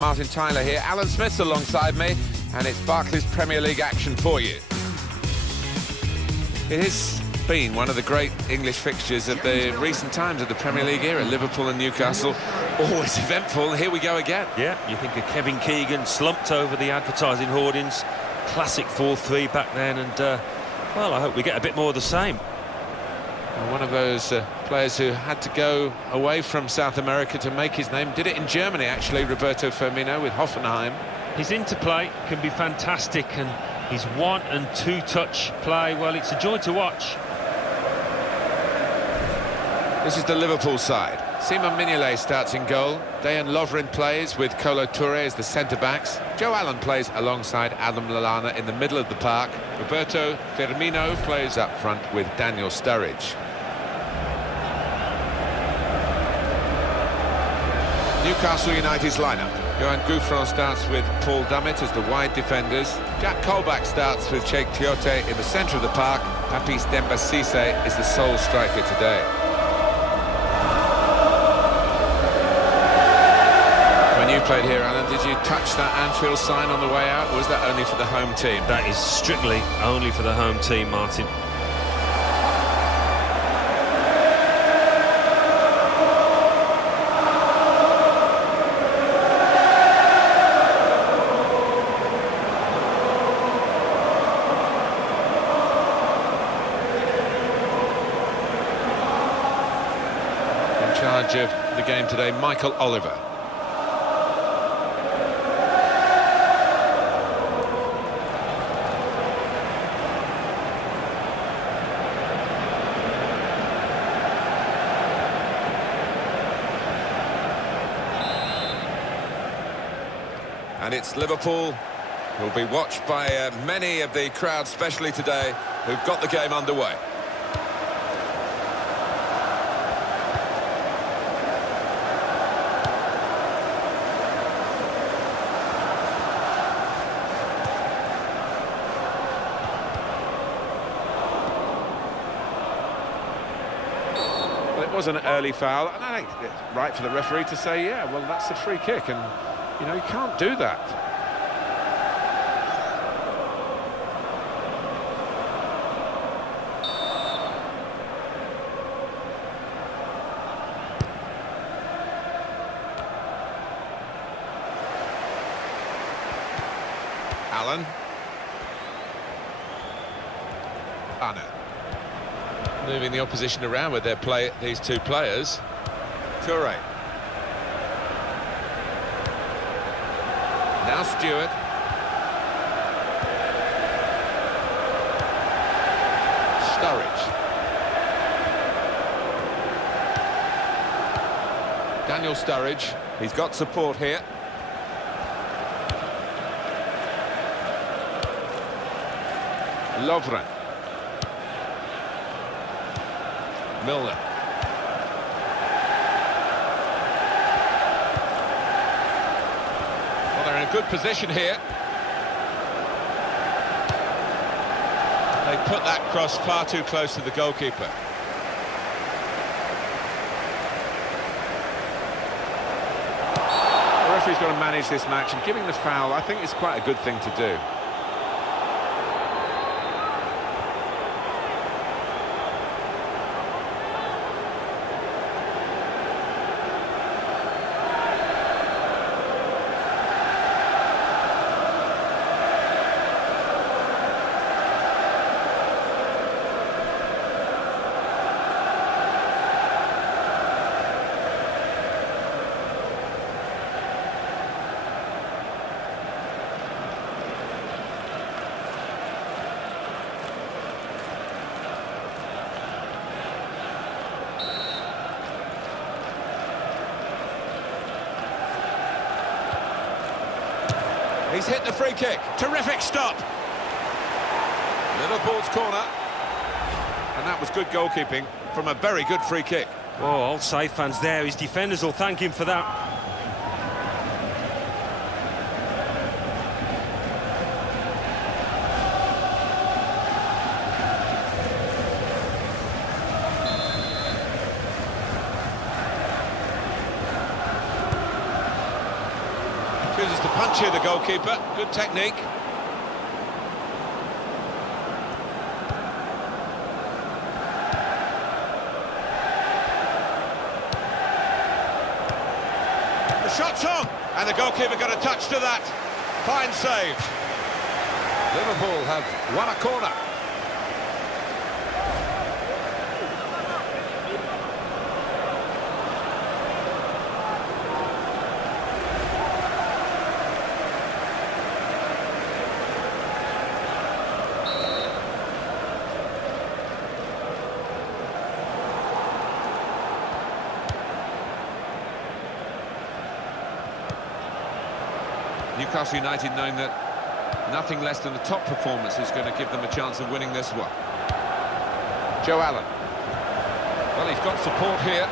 Martin Tyler here, Alan Smith's alongside me, and it's Barclays Premier League action for you. It has been one of the great English fixtures of the recent times of the Premier League era. Liverpool and Newcastle, always eventful, and here we go again. Yeah, you think of Kevin Keegan slumped over the advertising hoardings, classic 4-3 back then, and well, I hope we get a bit more of the same. One of those players who had to go away from South America to make his name. Did it in Germany, actually, Roberto Firmino with Hoffenheim. His interplay can be fantastic, and his 1- and 2-touch play, well, it's a joy to watch. This is the Liverpool side. Simon Mignolet starts in goal. Dejan Lovren plays with Kolo Touré as the centre-backs. Joe Allen plays alongside Adam Lallana in the middle of the park. Roberto Firmino plays up front with Daniel Sturridge. Newcastle United's lineup. Johan Gouffran starts with Paul Dummett as the wide defenders. Jack Colback starts with Cheikh Tiote in the centre of the park. Papis Demba Cisse is the sole striker today. When you played here, Alan, did you touch that Anfield sign on the way out, or was that only for the home team? That is strictly only for the home team, Martin. In charge of the game today, Michael Oliver. And it's Liverpool who'll be watched by many of the crowd, especially today, who've got the game underway. Well, it was an early foul, and I think it's right for the referee to say, yeah, well, that's a free kick, and you know, you can't do that. Allen. Anna. Moving the opposition around with these two players. Touré. Now Stewart. Sturridge. Daniel Sturridge. He's got support here. Lovren. Milner. They're in a good position here. They put that cross far too close to the goalkeeper. The referee's got to manage this match, and giving the foul, I think, is quite a good thing to do. He's hit the free kick. Terrific stop. Liverpool's corner. And that was good goalkeeping from a very good free kick. Oh, old side fans there. His defenders will thank him for that. Chooses to punch here, the goalkeeper. Good technique. The shot's on, and the goalkeeper got a touch to that. Fine save. Liverpool have won a corner. Newcastle United knowing that nothing less than the top performance is going to give them a chance of winning this one. Joe Allen. Well, he's got support here.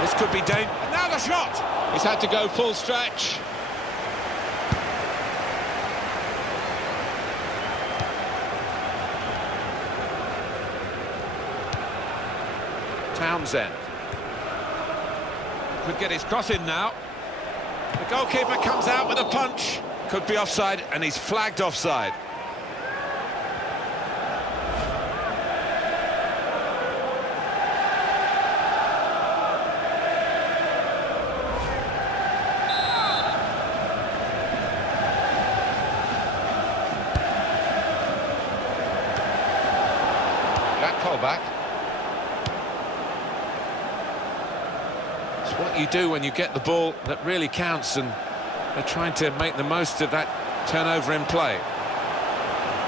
This could be dangerous. Now the shot! He's had to go full stretch. Townsend. Could get his cross in now. The goalkeeper comes out with a punch. Could be offside, and he's flagged offside. Jack Colback. It's what you do when you get the ball that really counts, and they're trying to make the most of that turnover in play.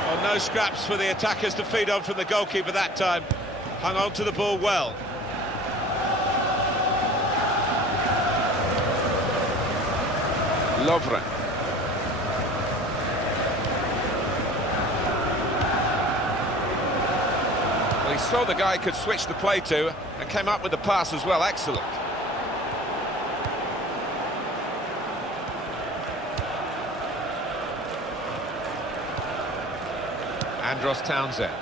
Well, no scraps for the attackers to feed on from the goalkeeper that time. Hung on to the ball well. Lovren. Well, he saw the guy could switch the play to and came up with the pass as well. Excellent. Andros Townsend.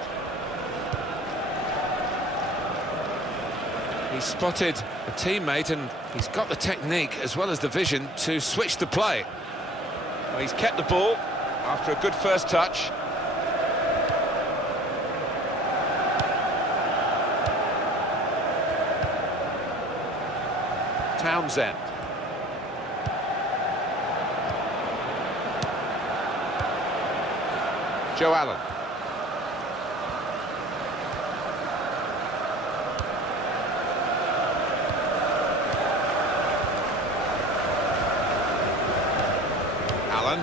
He's spotted a teammate and he's got the technique as well as the vision to switch the play. Well, he's kept the ball after a good first touch. Townsend. Joe Allen. Allen.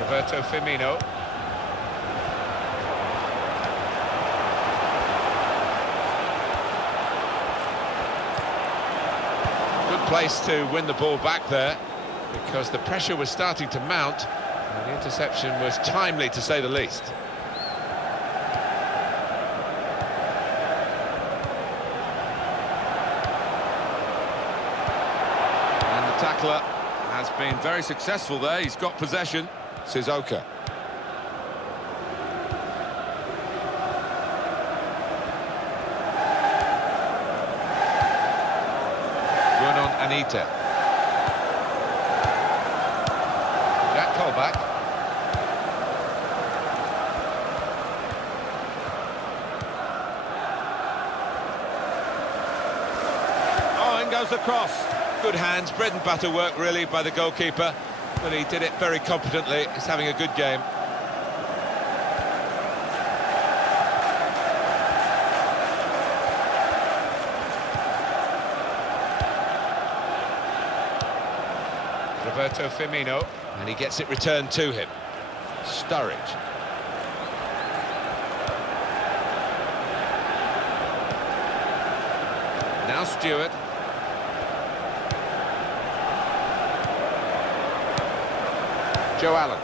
Roberto Firmino. Good place to win the ball back there, because the pressure was starting to mount and the interception was timely, to say the least. Tackler has been very successful there. He's got possession. Sissoko. Vernon Anita. Jack Colback. Oh, in goes the cross. Good hands, bread and butter work really by the goalkeeper, but he did it very competently. He's having a good game. Roberto Firmino, and he gets it returned to him. Sturridge. Now Stewart. Joe Allen.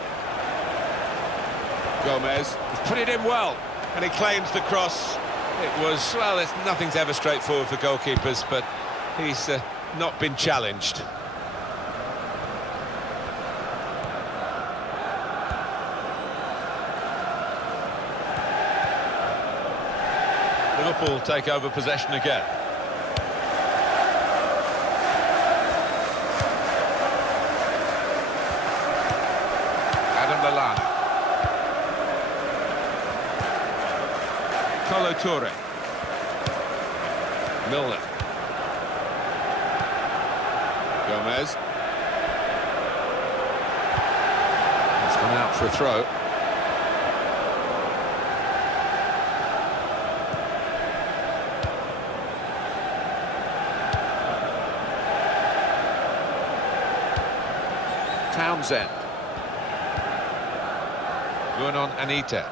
Gomez has put it in well, and he claims the cross. It was, well, nothing's ever straightforward for goalkeepers, but he's not been challenged. Liverpool take over possession again. Adam Lallana. Kolo Touré. Milner. Gomez. It's gone out for a throw. Townsend. Going on Anita.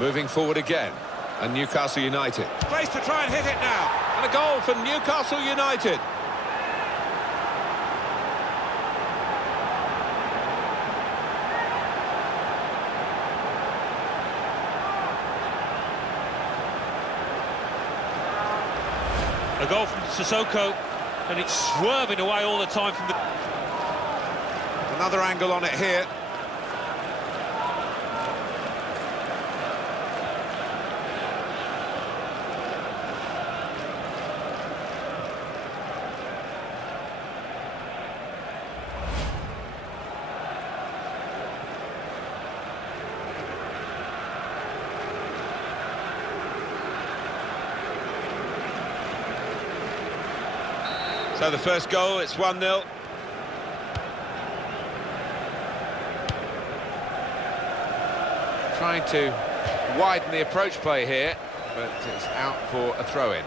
Moving forward again. And Newcastle United. Place to try and hit it now. And a goal for Newcastle United. A goal from Sissoko, and it's swerving away all the time from the... Another angle on it here. So the first goal, it's 1-0. Trying to widen the approach play here, but it's out for a throw-in.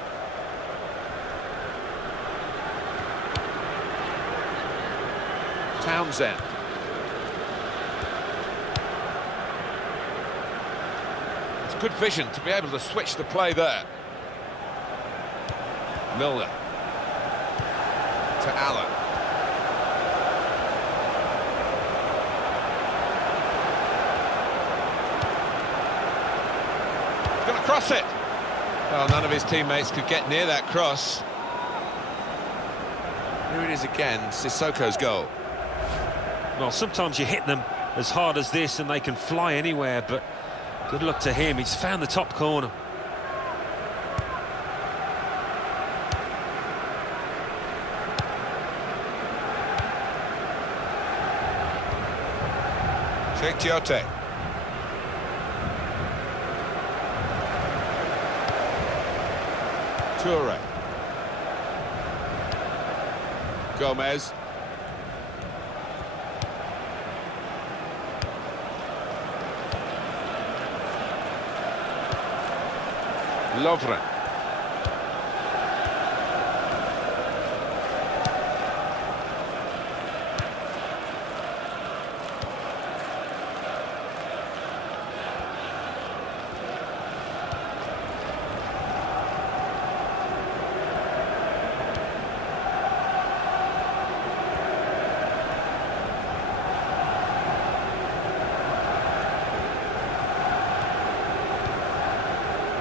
Townsend. It's good vision to be able to switch the play there. Milner. To Allen. He's going to cross it. Well, none of his teammates could get near that cross. Here it is again, Sissoko's goal. Well, sometimes you hit them as hard as this and they can fly anywhere, but good luck to him. He's found the top corner. Tiote. Touré. Gomez. Lovren.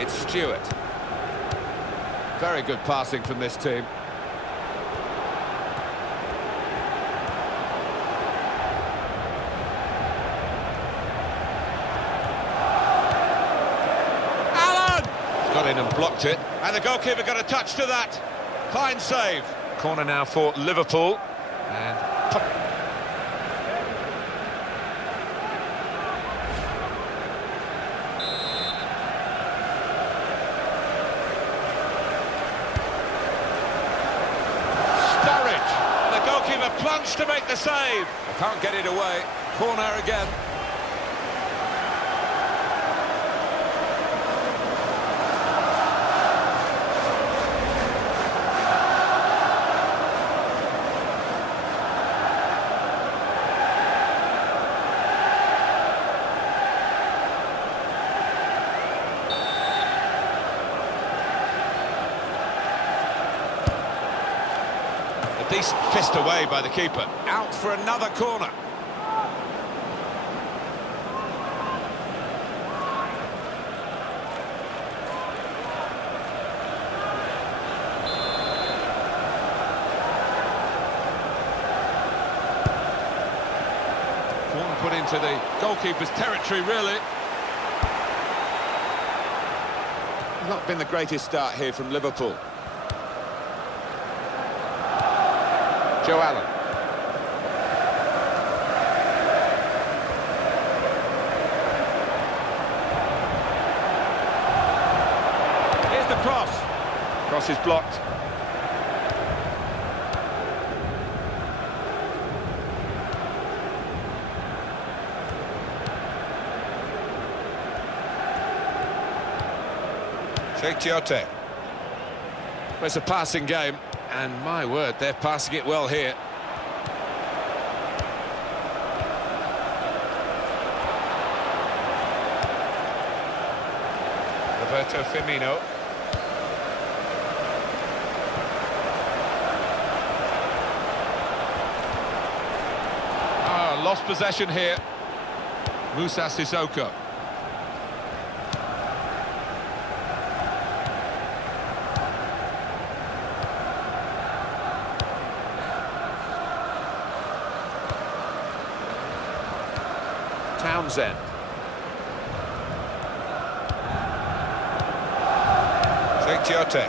It's Stewart. Very good passing from this team. Allen! Got in and blocked it. And the goalkeeper got a touch to that. Fine save. Corner now for Liverpool. And plunged to make the save. I can't get it away. Corner again. Decent fist away by the keeper. Out for another corner. Corner put into the goalkeeper's territory, really. Not been the greatest start here from Liverpool. Joe Allen. Here's the cross. Cross is blocked. Tiote. It's a passing game, and my word, they're passing it well here. Roberto Firmino. Lost possession here. Moussa Sissoko. Townsend. Tiote.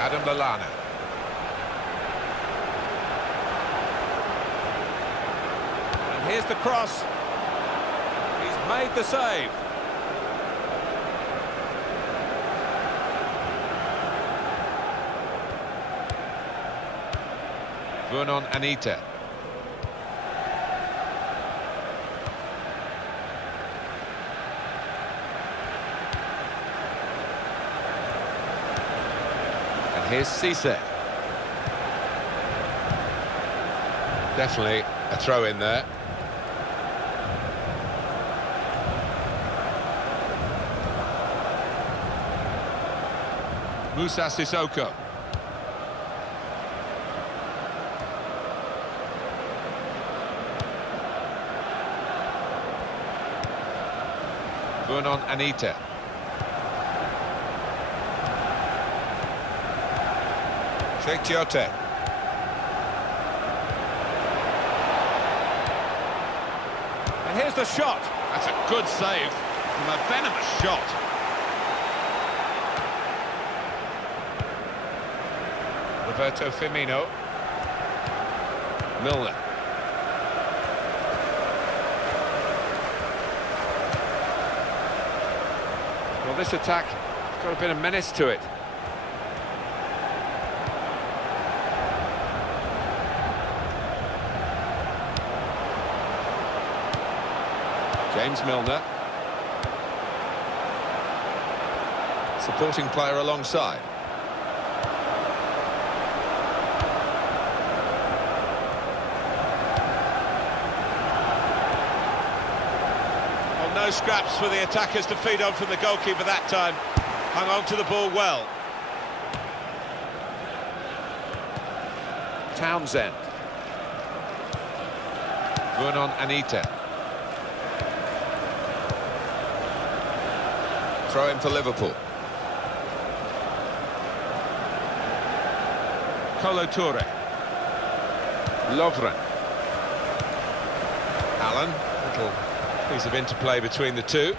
Adam Lallana. And here's the cross. He's made the save. Vernon Anita. Here's Cisse. Definitely a throw in there. Moussa Sissoko. Vernon Anita. Tiote. And here's the shot. That's a good save from a venomous shot. Roberto Firmino. Milner. Well, this attack has got a bit of menace to it. James Milner. Supporting player alongside. Well, no scraps for the attackers to feed on from the goalkeeper that time. Hung on to the ball well. Townsend. Vernon Anita. Throw in for Liverpool. Kolo Touré. Lovren. Allen. Little piece of interplay between the two.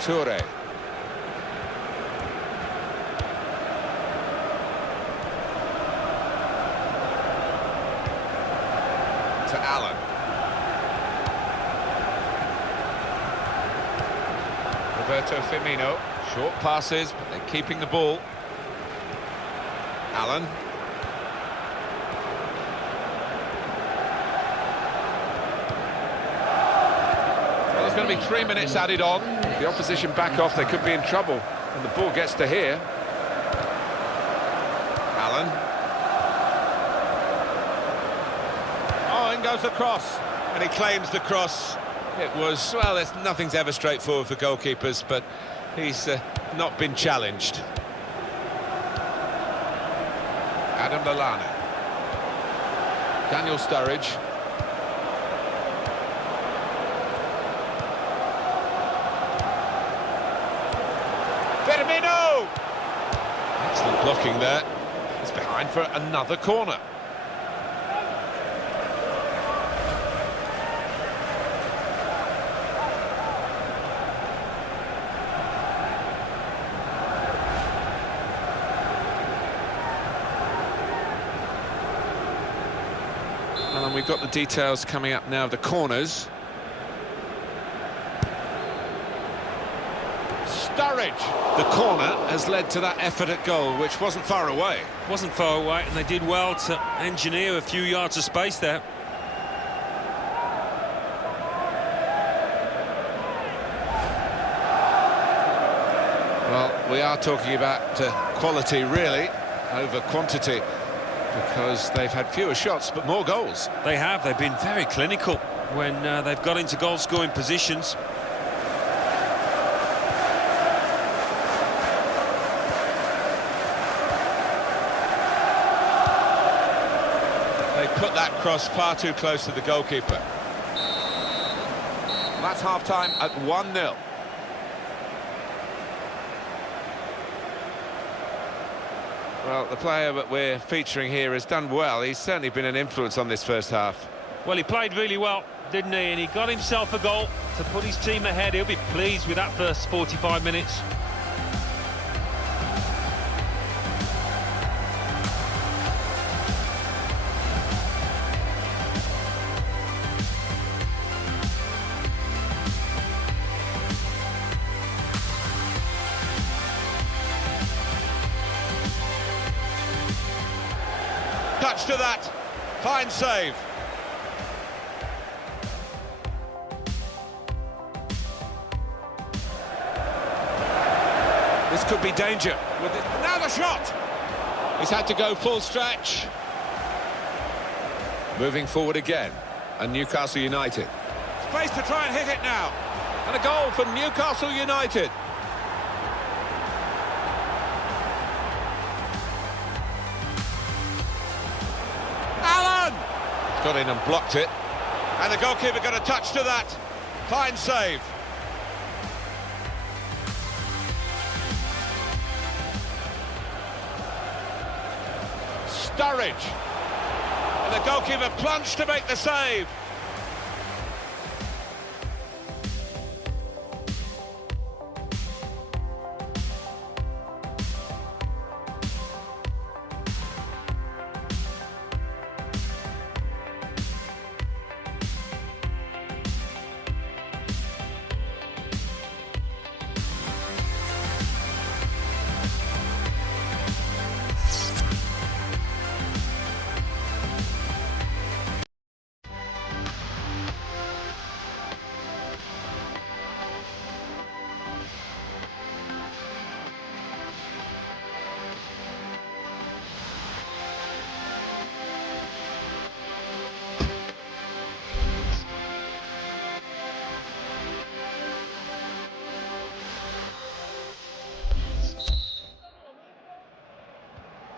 Touré. To Allen. Roberto Firmino. Short passes, but they're keeping the ball. Allen. Well, there's going to be 3 minutes added on. If the opposition back off, they could be in trouble. And the ball gets to here. Allen. Oh, in goes the cross. And he claims the cross. It was, well, nothing's ever straightforward for goalkeepers, but he's not been challenged. Adam Lallana. Daniel Sturridge. Firmino! Excellent blocking there. He's behind for another corner. And we've got the details coming up now of the corners. Sturridge! The corner has led to that effort at goal, which wasn't far away. Wasn't far away, and they did well to engineer a few yards of space there. Well, we are talking about quality, really, over quantity, because they've had fewer shots but more goals. They have. They've been very clinical when they've got into goal-scoring positions. They put that cross far too close to the goalkeeper. That's half-time at 1-0. Well, the player that we're featuring here has done well. He's certainly been an influence on this first half. Well, he played really well, didn't he? And he got himself a goal to put his team ahead. He'll be pleased with that first 45 minutes. Touch to that. Fine save. This could be danger. Now the shot! He's had to go full stretch. Moving forward again. And Newcastle United. Space to try and hit it now. And a goal for Newcastle United. Got in and blocked it. And the goalkeeper got a touch to that. Fine save. Sturridge. And the goalkeeper plunged to make the save.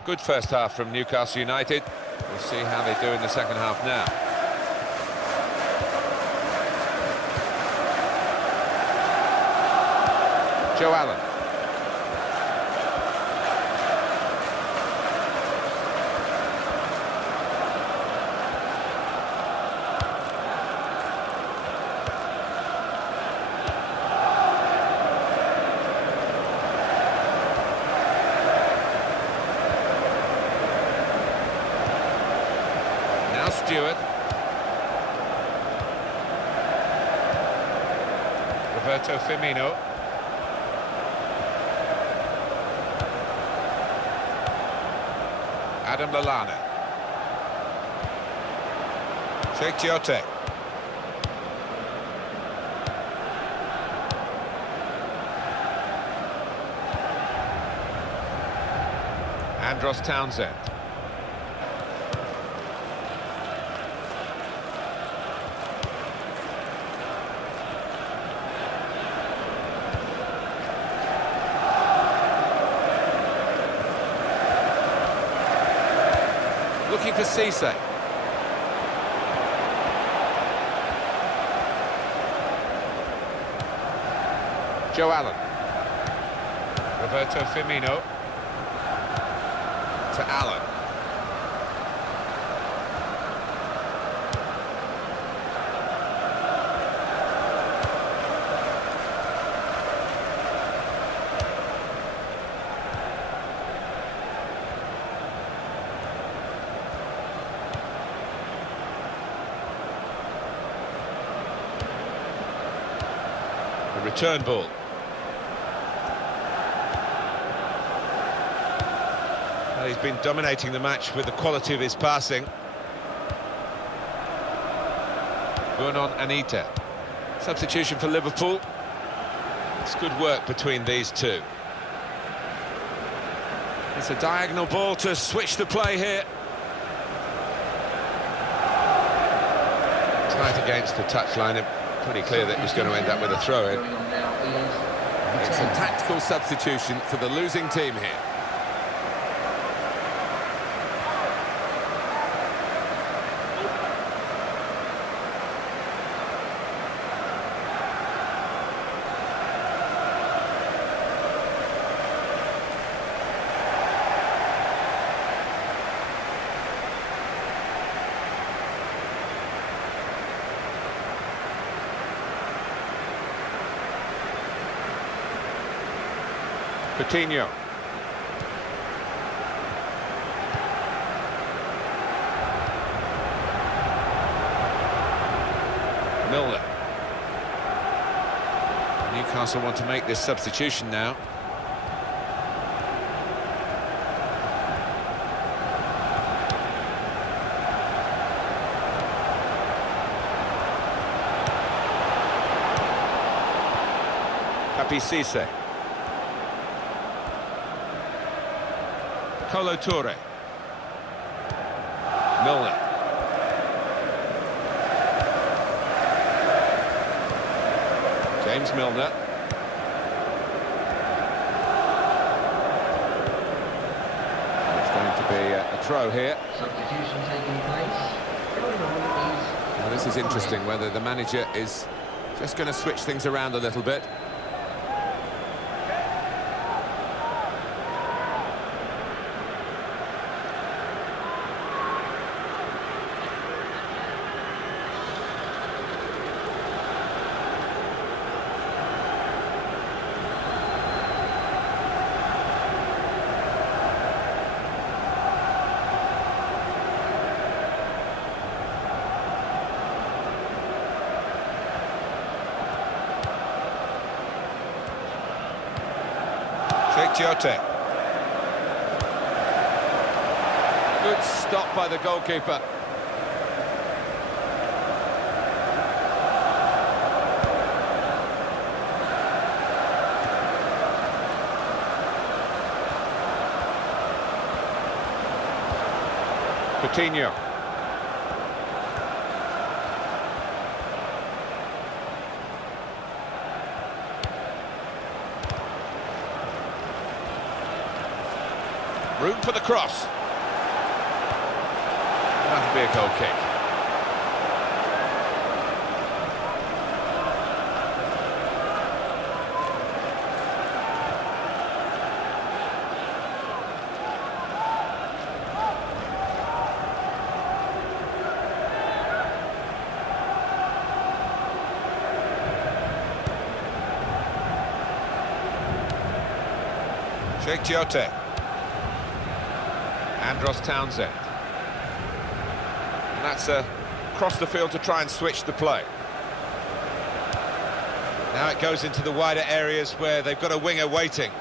Good first half from Newcastle United. We'll see how they do in the second half now. Joe Allen. Stewart. Roberto Firmino. Adam Lallana. Sheikh Tiote. Andros Townsend. for Cisse. Joe Allen. Roberto Firmino. To Allen. A return ball. He's been dominating the match with the quality of his passing. Vernon Anita. Substitution for Liverpool. It's good work between these two. It's a diagonal ball to switch the play here. Tight against the touchline. Pretty clear that it was going to end up with a throw-in. It's a tactical substitution for the losing team here. Coutinho. Milner. Newcastle want to make this substitution now. Cisse. Kolo Touré. Milner. James Milner. It's going to be a throw here. Substitution taking place. Now, this is interesting, whether the manager is just going to switch things around a little bit. Jota. Good stop by the goalkeeper. Coutinho. Room for the cross. That'll be a goal kick. Sheikh Jota. Andros Townsend. And that's across the field to try and switch the play. Now it goes into the wider areas where they've got a winger waiting.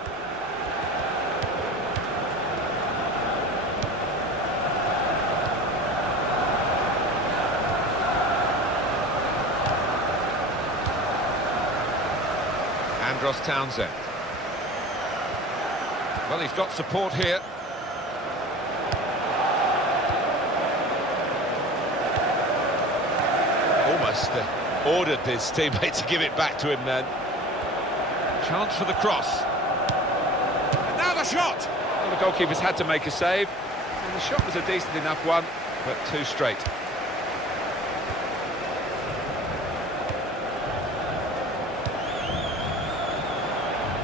Andros Townsend. Well, he's got support here. Almost ordered his teammate to give it back to him then. Chance for the cross. And now the shot! Well, the goalkeeper's had to make a save. And the shot was a decent enough one. but too straight.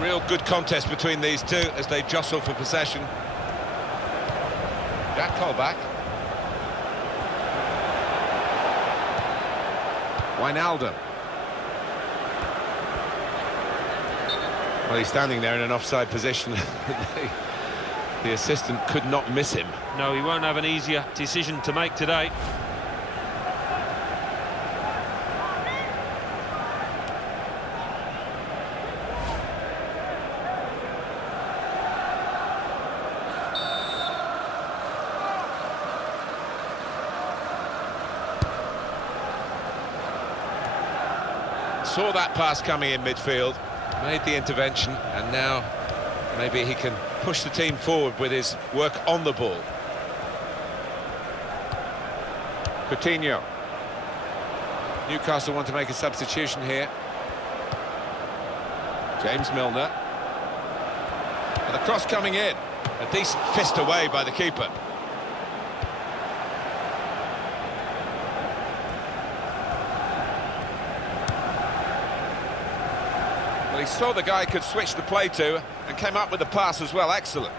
Real good contest between these two as they jostle for possession. Jack Colback. Wijnaldum. Well, he's standing there in an offside position. The assistant could not miss him. No, he won't have an easier decision to make today. Saw that pass coming in midfield, made the intervention, and now maybe he can push the team forward with his work on the ball. Coutinho. Newcastle want to make a substitution here. James Milner. And the cross coming in. A decent fist away by the keeper. Well, he saw the guy could switch the play to and came up with the pass as well. Excellent.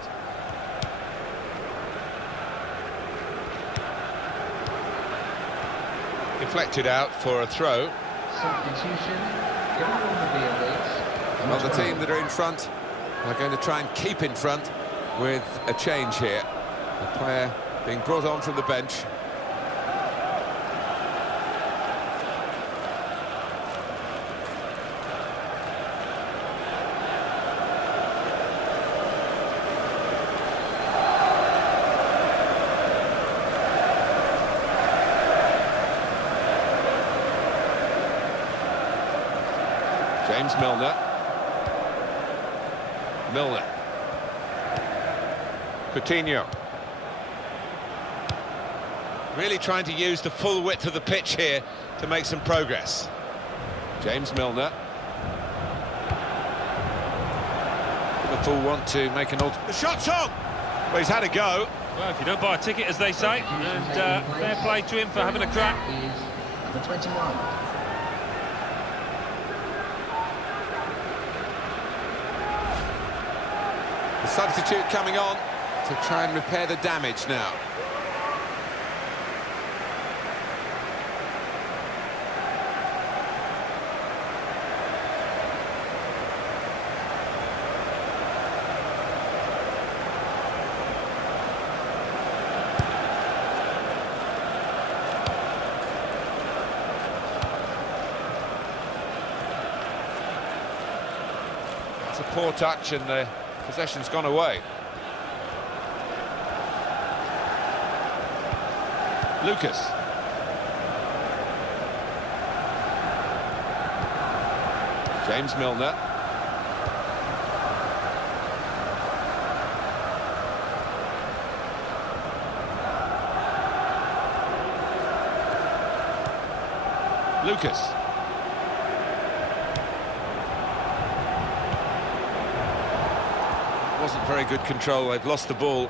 Deflected out for a throw. Substitution. Everyone will be awake. Well, the team that are in front are going to try and keep in front with a change here. A player being brought on from the bench. James Milner. Milner. Coutinho. Really trying to use the full width of the pitch here to make some progress. James Milner. Liverpool want to make an alter... The shot's on! Well, he's had a go. Well, if you don't buy a ticket, as they say, and fair play to him for having a crack. Is number 21. The substitute coming on to try and repair the damage now. It's a poor touch and the possession's gone away. Lucas. James Milner. Lucas. Wasn't very good control, they've lost the ball.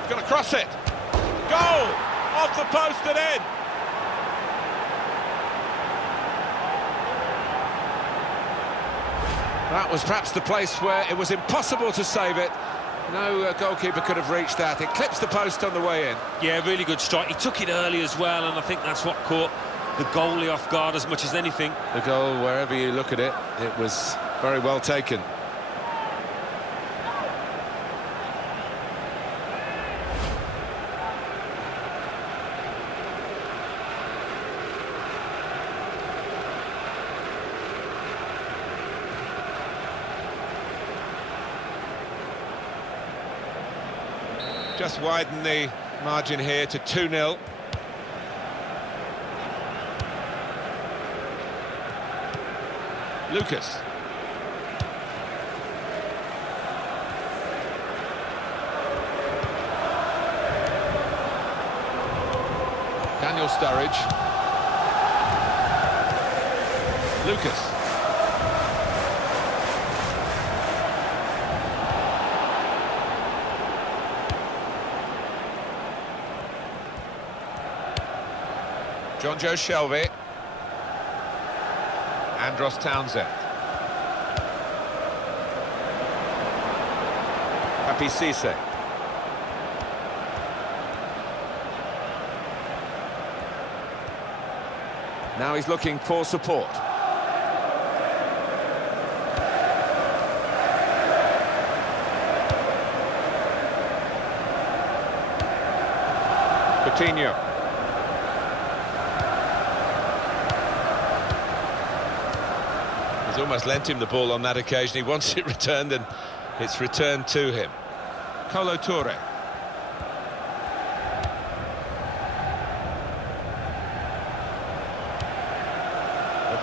He's going to cross it. Goal! Off the post and in. That was perhaps the place where it was impossible to save it. No goalkeeper could have reached that. It clips the post on the way in. Yeah, really good strike. He took it early as well, and I think that's what caught the goalie off guard as much as anything. The goal, wherever you look at it, it was very well taken. Just widen the margin here to 2-0. Lucas. Real Sturridge. Lucas. John Joe Shelvey. Andros Townsend. Papi Cisse. Now he's looking for support. Coutinho. He's almost lent him the ball on that occasion. He wants it returned, and it's returned to him. Kolo Touré.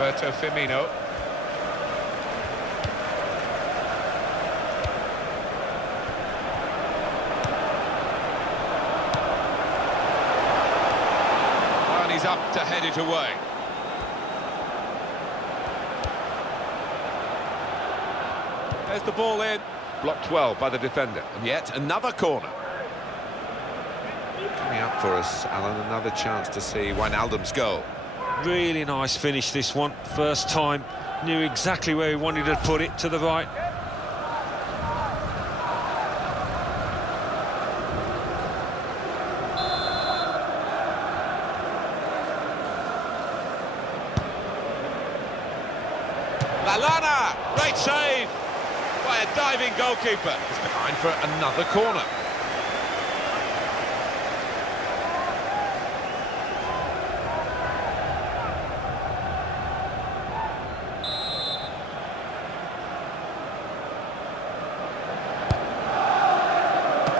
Roberto Firmino. And he's up to head it away. There's the ball in. Blocked well by the defender. And yet another corner. Coming up for us, Alan, another chance to see Wijnaldum's goal. Really nice finish, this one. First time, knew exactly where he wanted to put it, to the right. Lallana, great save by a diving goalkeeper. He's behind for another corner.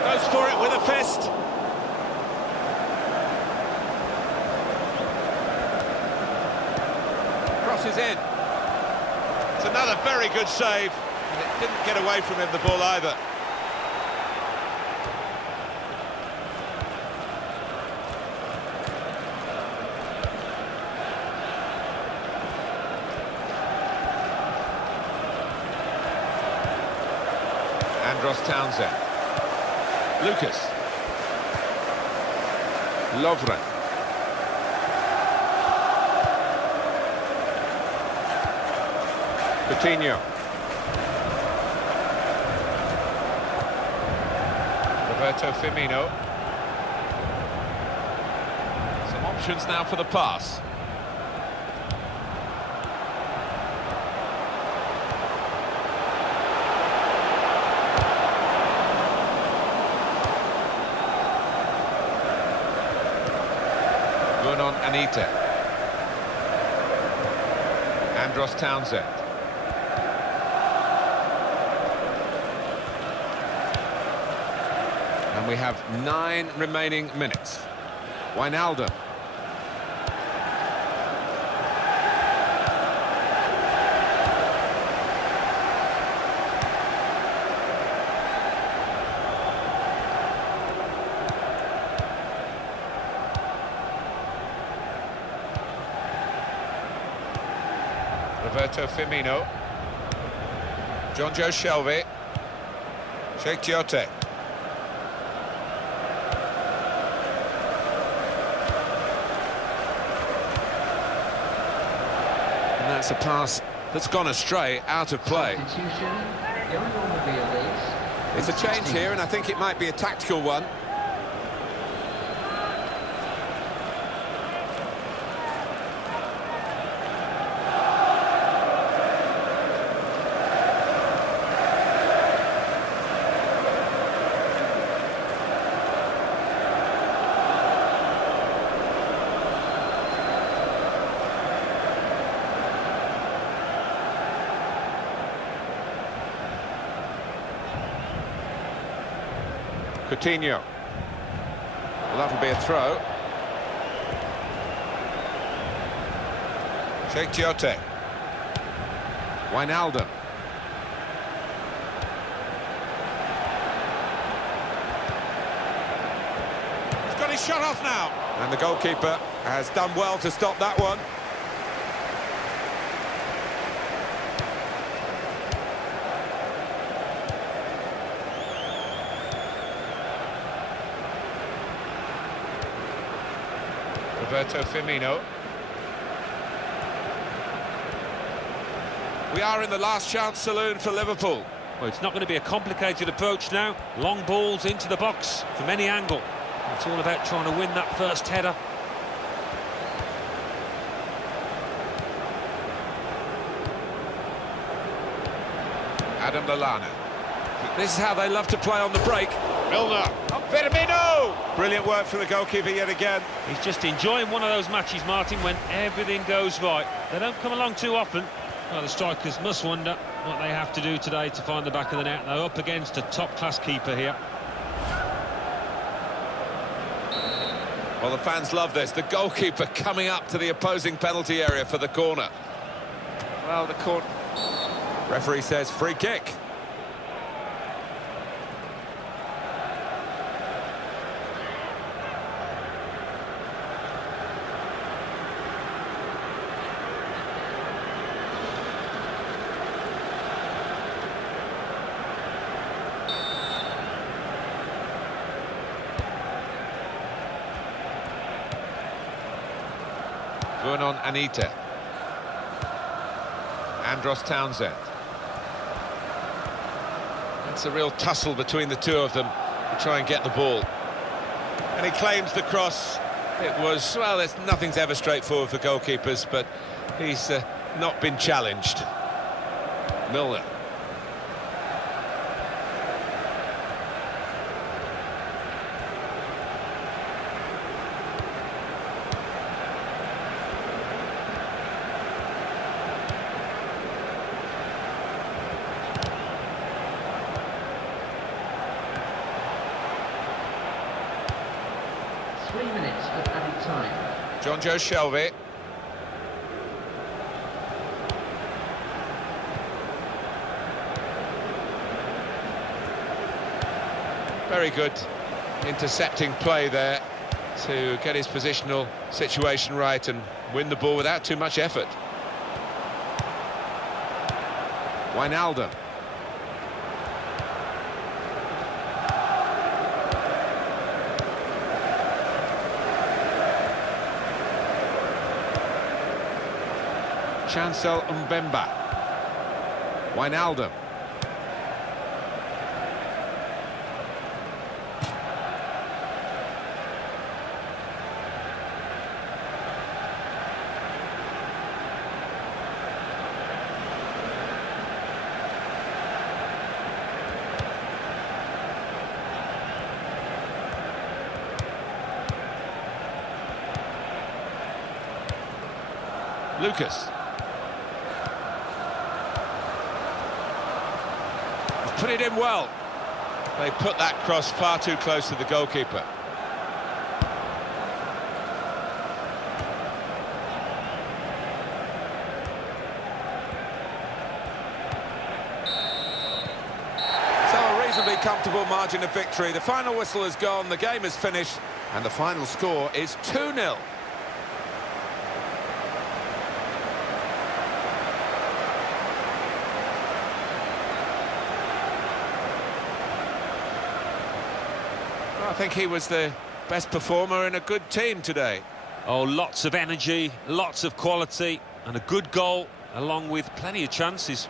Goes for it with a fist. Crosses in. It's another very good save. And it didn't get away from him, the ball, either. Andros Townsend. Lucas. Lovren. Coutinho. Roberto Firmino. Some options now for the pass. Vernon Anita. Andros Townsend. And we have 9 remaining minutes. Wijnaldum. Roberto Firmino. John Joe Shelvey. Sheikh Tiote. That's a pass that's gone astray, out of play. It's a change here, and I think it might be a tactical one. Coutinho. Well, that'll be a throw. Sheikh Tiote. Wijnaldum. He's got his shot off now. And the goalkeeper Has done well to stop that one. Roberto Firmino. We are in the last chance saloon for Liverpool. Well, it's not going to be a complicated approach now. Long balls into the box from any angle. It's all about trying to win that first header. Adam Lallana. This is how they love to play on the break. Milner. Firmino! Brilliant work from the goalkeeper yet again. He's just enjoying one of those matches, Martin, when everything goes right. They don't come along too often. Well, the strikers must wonder what they have to do today to find the back of the net. They're up against a top-class keeper here. Well, the fans love this. The goalkeeper coming up to the opposing penalty area for the corner. Well, the corner... Referee says free kick. Vernon Anita. Andros Townsend. It's a real tussle between the two of them to try and get the ball. And he claims the cross. It was, well, nothing's ever straightforward for goalkeepers, but he's not been challenged. Milner. John Joe Shelby. Very good intercepting play there to get his positional situation right and win the ball without too much effort. Wijnaldum. Chancel Mbemba. Wijnaldum. Lucas. Put it in well. They put that cross far too close to the goalkeeper. So a reasonably comfortable margin of victory. The final whistle has gone, the game is finished, and the final score is 2-0. I think he was the best performer in a good team today. Oh, lots of energy, lots of quality, and a good goal, along with plenty of chances.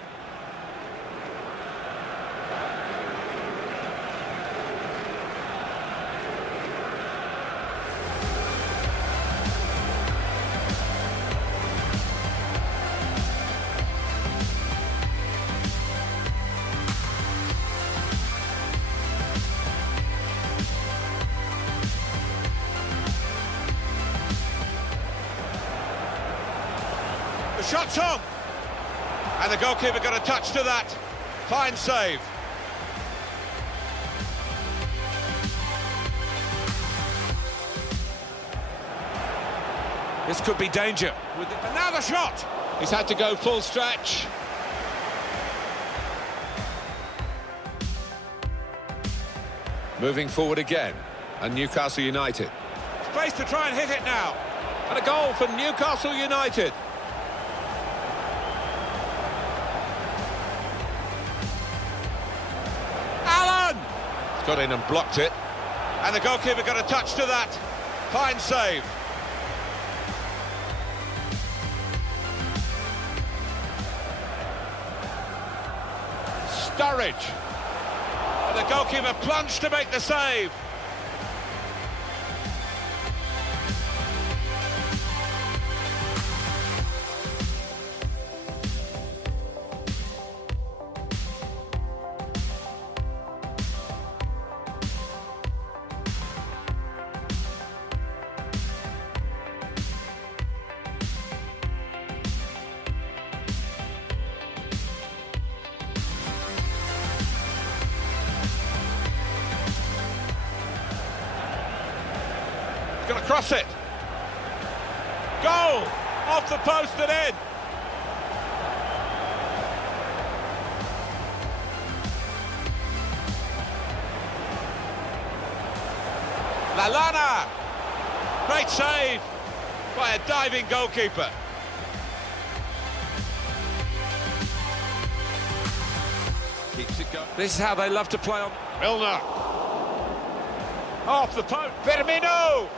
The shot's on, and the goalkeeper got a touch to that. Fine save. This could be danger. And now the shot. He's had to go full stretch. Moving forward again, and Newcastle United. Space to try and hit it now. And a goal for Newcastle United. Allen! He's got in and blocked it. And the goalkeeper got a touch to that. Fine save. Sturridge. And the goalkeeper plunged to make the save. Going to cross it. Goal! Off the post and in. Lallana! Great save by a diving goalkeeper. Keeps it going. This is how they love to play on. Milner. Off the post. Firmino!